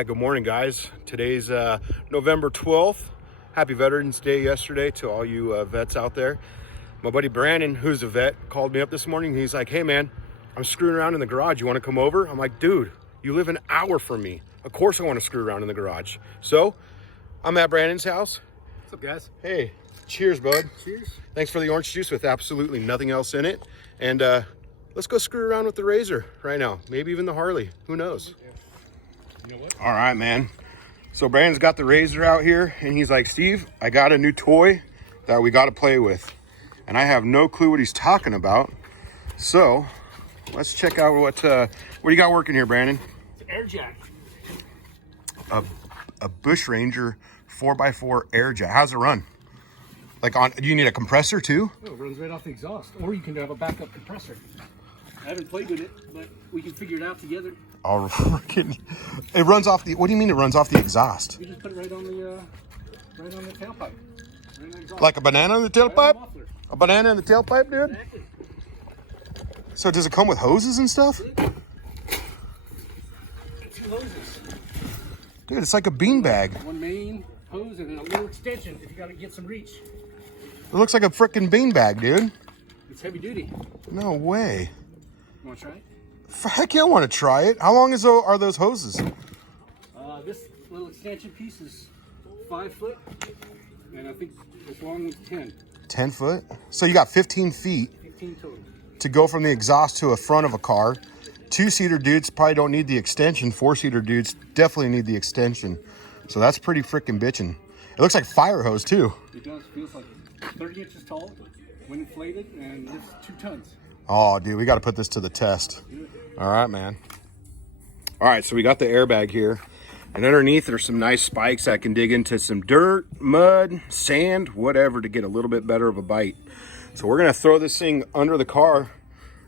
right, good morning, guys. Today's November 12th. Happy Veterans Day yesterday to all you vets out there. My buddy Brandon, who's a vet, called me up this morning. He's like, hey man, I'm screwing around in the garage. You want to come over? I'm like, dude, you live an hour from me. Of course I want to screw around in the garage. So I'm at Brandon's house. What's up, guys? Hey, cheers, bud. Cheers. Thanks for the orange juice with absolutely nothing else in it. And let's go screw around with the Razor right now. Maybe even the Harley. Who knows? You know what? All right, man. So Brandon's got the Razor out here, and he's like, Steve, I got a new toy that we got to play with. And I have no clue what he's talking about. So let's check out what do you got working here, Brandon? It's an air jack. A BushRanger 4x4 air jack. How's it run? Like do you need a compressor too? No, it runs right off the exhaust. Or you can have a backup compressor. I haven't played with it, but we can figure it out together. Oh, freaking! It runs off the. What do you mean it runs off the exhaust? You just put it right on the tailpipe. Right on the exhaust. Like a banana in the tailpipe? Right on the muffler. A banana in the tailpipe, dude? Exactly. So does it come with hoses and stuff? 2 hoses. Dude, it's like a beanbag. One main hose and then a little extension if you got to get some reach. It looks like a freaking beanbag, dude. It's heavy duty. No way. You want to try it? Heck yeah, I want to try it. How long are those hoses? This little extension piece is 5 foot, and I think this long one's 10. 10 foot? So you got 15 feet 15 total. to go from the exhaust to a front of a car. 2-seater dudes probably don't need the extension. 4-seater dudes definitely need the extension. So that's pretty freaking bitchin'. It looks like fire hose too. It does. Feels like 30 inches tall, when inflated, and it's 2 tons. Oh, dude, we got to put this to the test. All right, man. All right, so we got the airbag here. And underneath there's some nice spikes that can dig into some dirt, mud, sand, whatever to get a little bit better of a bite. So we're going to throw this thing under the car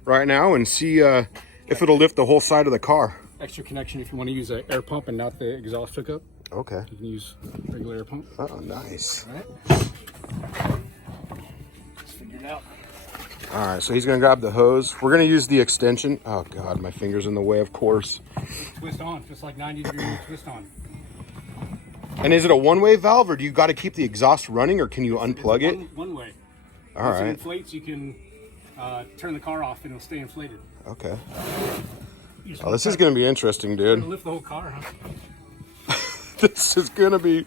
right now and see if it'll lift the whole side of the car. Extra connection if you want to use an air pump and not the exhaust hookup. Okay. You can use regular air pump. Oh, nice. All right. Let's figure it out. All right, so he's going to grab the hose. We're going to use the extension. Oh, God, my finger's in the way, of course. Twist on, just like 90-degree twist on. And is it a one-way valve, or do you got to keep the exhaust running, or can you unplug it? One way. All Once right. it inflates, you can turn the car off and it'll stay inflated. Okay. You just Oh, this is going to be interesting, gonna dude. lift the whole car, huh? This is going to be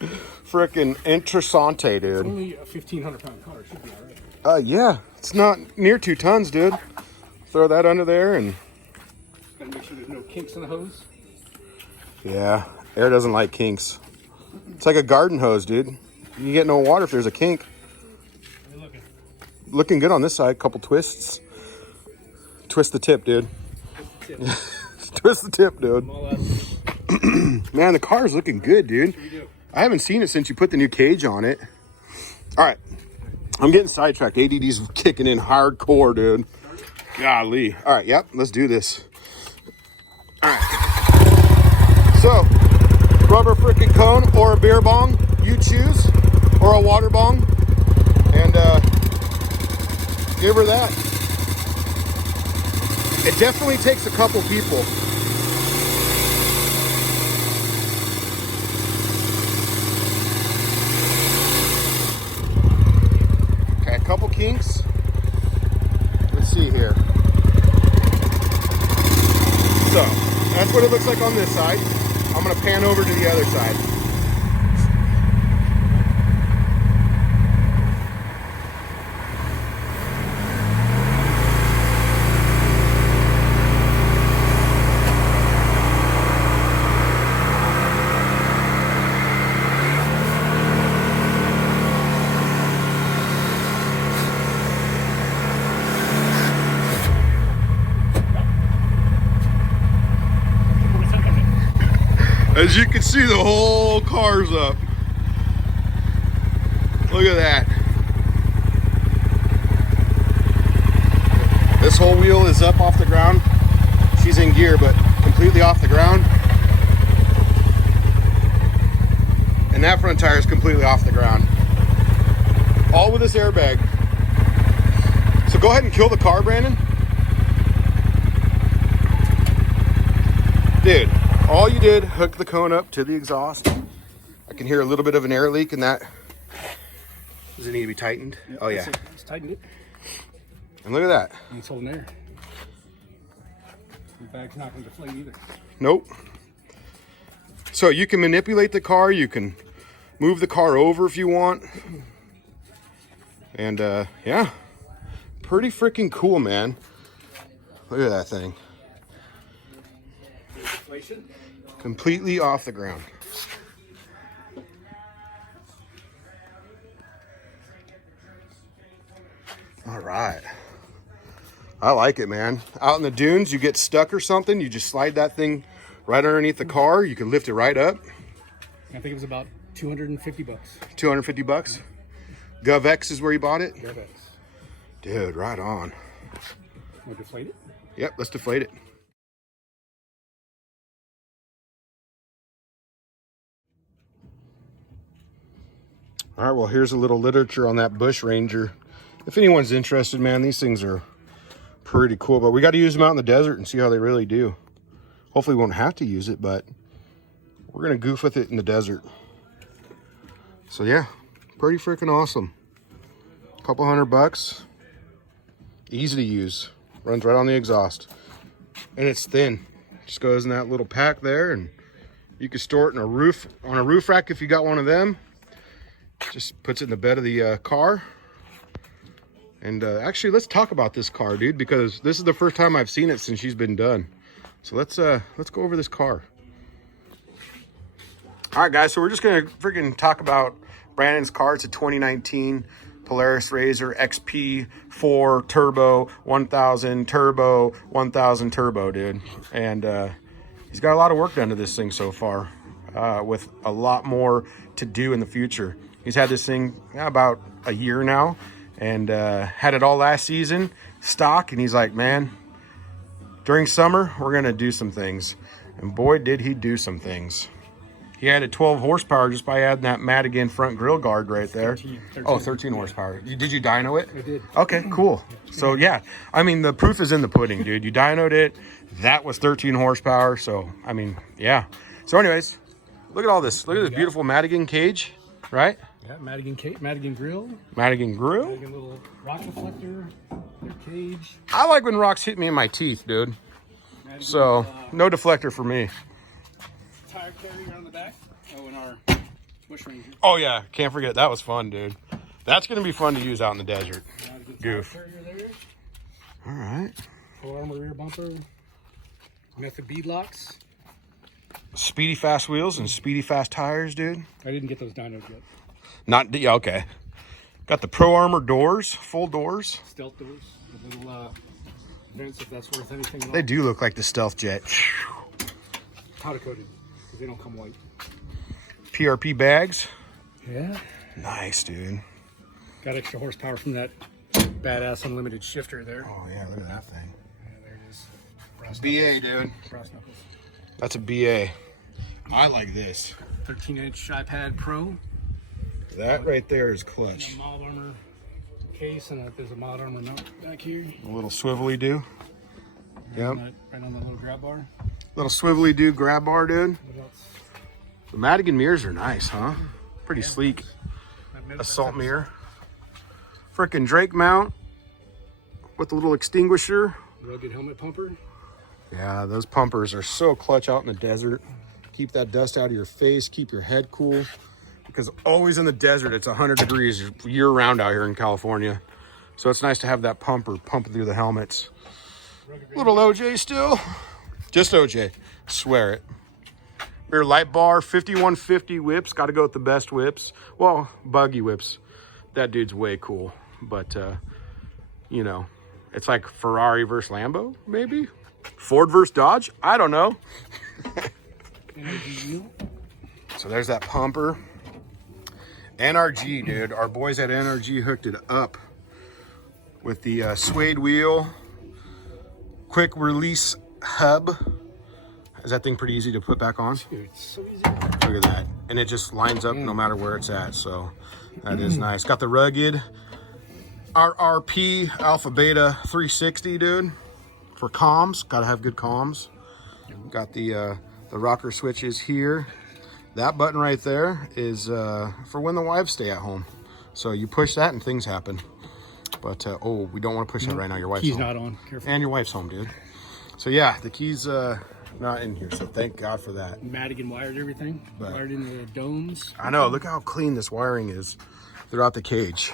freaking interessante, It's dude. only a 1,500-pound car. It should be all right. Yeah, it's not near 2 tons, dude. Throw that under there and... Gotta make sure there's no kinks in the hose. Yeah, air doesn't like kinks. It's like a garden hose, dude. You get no water if there's a kink. How you looking? Looking good on this side. Couple twists. Twist the tip, dude. Tip. Twist the tip, dude. I'm all out. Man, the car is looking good, dude. What do you do? I haven't seen it since you put the new cage on it. All right. I'm getting sidetracked. ADD's kicking in hardcore, dude. Golly. All right, yep, let's do this. All right. So, rubber frickin' cone or a beer bong, you choose, or a water bong, and give her that. It definitely takes a couple people. Okay, a couple kinks. Let's see here. So, that's what it looks like on this side. I'm gonna pan over to the other side. As you can see, the whole car's up. Look at that. This whole wheel is up off the ground. She's in gear, but completely off the ground. And that front tire is completely off the ground. All with this airbag. So go ahead and kill the car, Brandon. Dude, All you did, hook the cone up to the exhaust. I can hear a little bit of an air leak in that. Does it need to be tightened? Yep, oh yeah. Let's tighten it. And look at that. And it's holding air. The bag's not going to deflate either. Nope. So you can manipulate the car. You can move the car over if you want. And yeah, pretty freaking cool, man. Look at that thing. Deflation. Completely off the ground. All right. I like it, man. Out in the dunes, you get stuck or something, you just slide that thing right underneath the car. You can lift it right up. I think it was about 250 bucks. 250 bucks? GovX is where you bought it? GovX. Dude, right on. Want to deflate it? Yep, let's deflate it. All right, well, here's a little literature on that BushRanger. If anyone's interested, man, these things are pretty cool, but we got to use them out in the desert and see how they really do. Hopefully we won't have to use it, but we're going to goof with it in the desert. So yeah, pretty freaking awesome. Couple $100. Easy to use. Runs right on the exhaust. And it's thin. Just goes in that little pack there, and you can store it in on a roof rack if you got one of them. Just puts it in the bed of the car. And actually, let's talk about this car, dude, because this is the first time I've seen it since she's been done. So let's go over this car. All right, guys, so we're just gonna freaking talk about Brandon's car. It's a 2019 Polaris RZR XP4 Turbo 1000 Turbo 1000 Turbo, dude. And he's got a lot of work done to this thing so far, with a lot more to do in the future. He's had this thing about a year now, and had it all last season stock, and he's like, man, during summer we're gonna do some things. And boy, did he do some things. He added 12 horsepower just by adding that Madigan front grill guard right there. 13 horsepower. Did you dyno it? I did. Okay, cool. So yeah, I mean, the proof is in the pudding, dude. You dynoed it. That was 13 horsepower. So I mean, yeah. So anyways, look at all this. Look at this beautiful Madigan cage, right? Yeah, Madigan grill. Madigan grill. Madigan little rock reflector. Their cage. I like when rocks hit me in my teeth, dude. Madigan, So no deflector for me. Tire carrier on the back. Oh, and our BushRanger. Oh yeah, can't forget, that was fun, dude. That's gonna be fun to use out in the desert. Goof. Tire carrier there. All right. Full armor rear bumper. Method bead locks. Speedy fast wheels and speedy fast tires, dude. I didn't get those dynoed yet. Yeah, okay. Got the Pro Armor doors, full doors. Stealth doors. The little vents, if that's worth anything at all. They do look like the Stealth Jet. Powder coated, because they don't come white. PRP bags. Yeah. Nice, dude. Got extra horsepower from that badass unlimited shifter there. Oh yeah, look at that thing. Yeah, there it is. Brass BA, dude. Brass knuckles. That's a BA. I like this. 13-inch iPad Pro. That right there is clutch. A mild armor case, and there's a mild armor mount back here. A little swivelly do. Yep. Right on the little grab bar. Little swivelly do grab bar, dude. What else? The Madigan mirrors are nice, huh? Pretty sleek. Assault mirror. Frickin' Drake mount with the little extinguisher. Rugged helmet pumper. Yeah, those pumpers are so clutch out in the desert. Keep that dust out of your face, keep your head cool. Because always in the desert, it's 100 degrees year round out here in California. So it's nice to have that pumper pumping through the helmets. Little OJ still. Just OJ, swear it. Rear light bar, 5150 whips. Got to go with the best whips. Well, buggy whips. That dude's way cool. But, you know, it's like Ferrari versus Lambo, maybe? Ford versus Dodge? I don't know. So there's that pumper. NRG, dude. Our boys at NRG hooked it up with the suede wheel, quick release hub. Is that thing pretty easy to put back on? Dude, it's so easy. Look at that. And it just lines up no matter where it's at. So that is nice. Got the rugged RRP Alpha Beta 360, dude. For comms. Got to have good comms. Got the The rocker switch is here. That button right there is for when the wives stay at home. So you push that and things happen. But, oh, we don't want to push that right now. Your wife's Key's home. not on. Careful. And your wife's home, dude. So, yeah, the key's not in here. So, thank God for that. Madigan wired everything. But wired in the domes. I know. Look how clean this wiring is throughout the cage.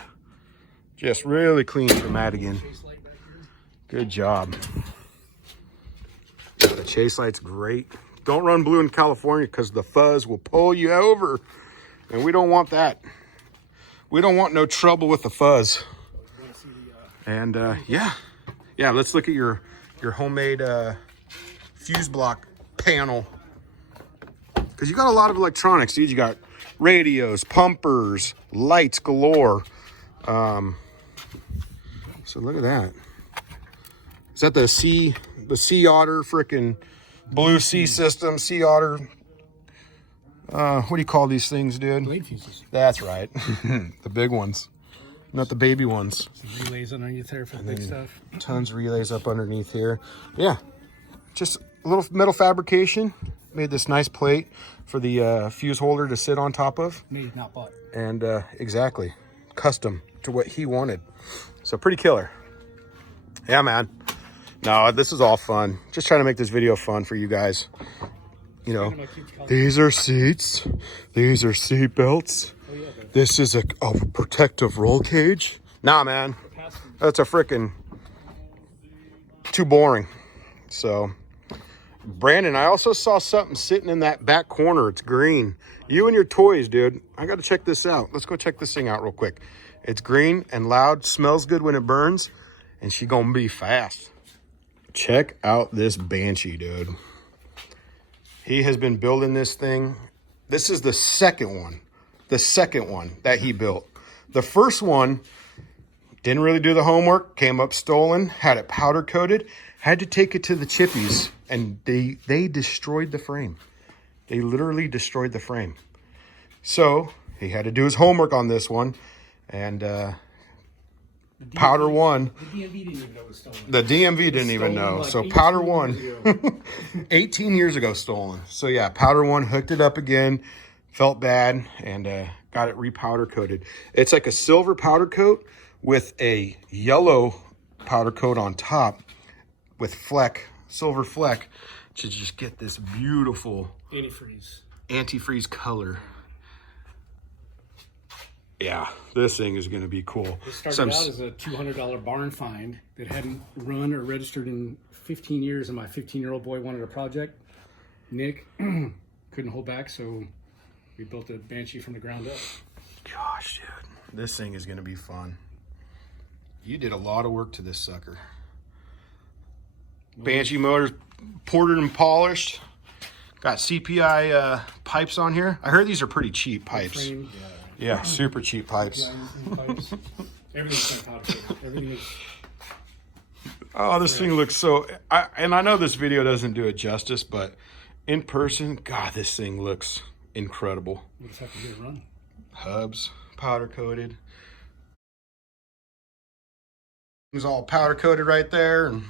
Just really clean for Madigan. Good job. Yeah, the chase light's great. Don't run blue in California because the fuzz will pull you over. And we don't want that. We don't want no trouble with the fuzz. And yeah, let's look at your homemade fuse block panel. Because you got a lot of electronics, dude. You got radios, pumpers, lights galore. So look at that. Is that the Sea Otter frickin' Blue Sea system? Sea Otter. What do you call these things, dude? Blade fuses. That's right. The big ones. Not the baby ones. Some relays underneath there for the big stuff. Tons of relays up underneath here. Yeah. Just a little metal fabrication. Made this nice plate for the fuse holder to sit on top of. Made, not bought. And exactly. Custom to what he wanted. So pretty killer. Yeah, man. No, this is all fun. Just trying to make this video fun for you guys. You know, these are seats. These are seat belts. Oh, yeah, this is a protective roll cage. Nah, man. That's a frickin' too boring. So, Brandon, I also saw something sitting in that back corner. It's green. You and your toys, dude. I got to check this out. Let's go check this thing out real quick. It's green and loud. Smells good when it burns. And she gonna be fast. Check out this Banshee, dude. He has been building this thing. This is the second one that he built. The first one didn't really do the homework, came up stolen, had it powder coated, had to take it to the chippies, and they destroyed the frame. They literally destroyed the frame. So he had to do his homework on this one, and Powder One. The DMV didn't even know it was stolen. The DMV didn't even know. Like So Powder One, 18 years ago stolen. So yeah, Powder One hooked it up again, felt bad, and got it repowder coated. It's like a silver powder coat with a yellow powder coat on top with silver fleck to just get this beautiful antifreeze color. Yeah, this thing is going to be cool. It started out as a $200 barn find that hadn't run or registered in 15 years, and my 15-year-old boy wanted a project. Nick couldn't hold back, so we built a Banshee from the ground up. Gosh, dude, this thing is going to be fun. You did a lot of work to this sucker. Banshee motors ported and polished. Got CPI pipes on here. I heard these are pretty cheap pipes. Yeah, super cheap pipes. Everything's everything is. Oh, this thing looks so... and I know this video doesn't do it justice, but in person, God, this thing looks incredible. You just have to get it running. Hubs, powder coated. It was all powder coated right there. And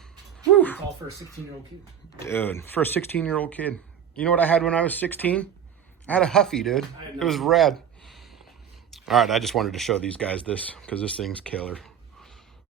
whew. It's all for a 16-year-old kid. Dude, for a 16-year-old kid. You know what I had when I was 16? I had a Huffy, dude. It was red. All right, I just wanted to show these guys this because this thing's killer.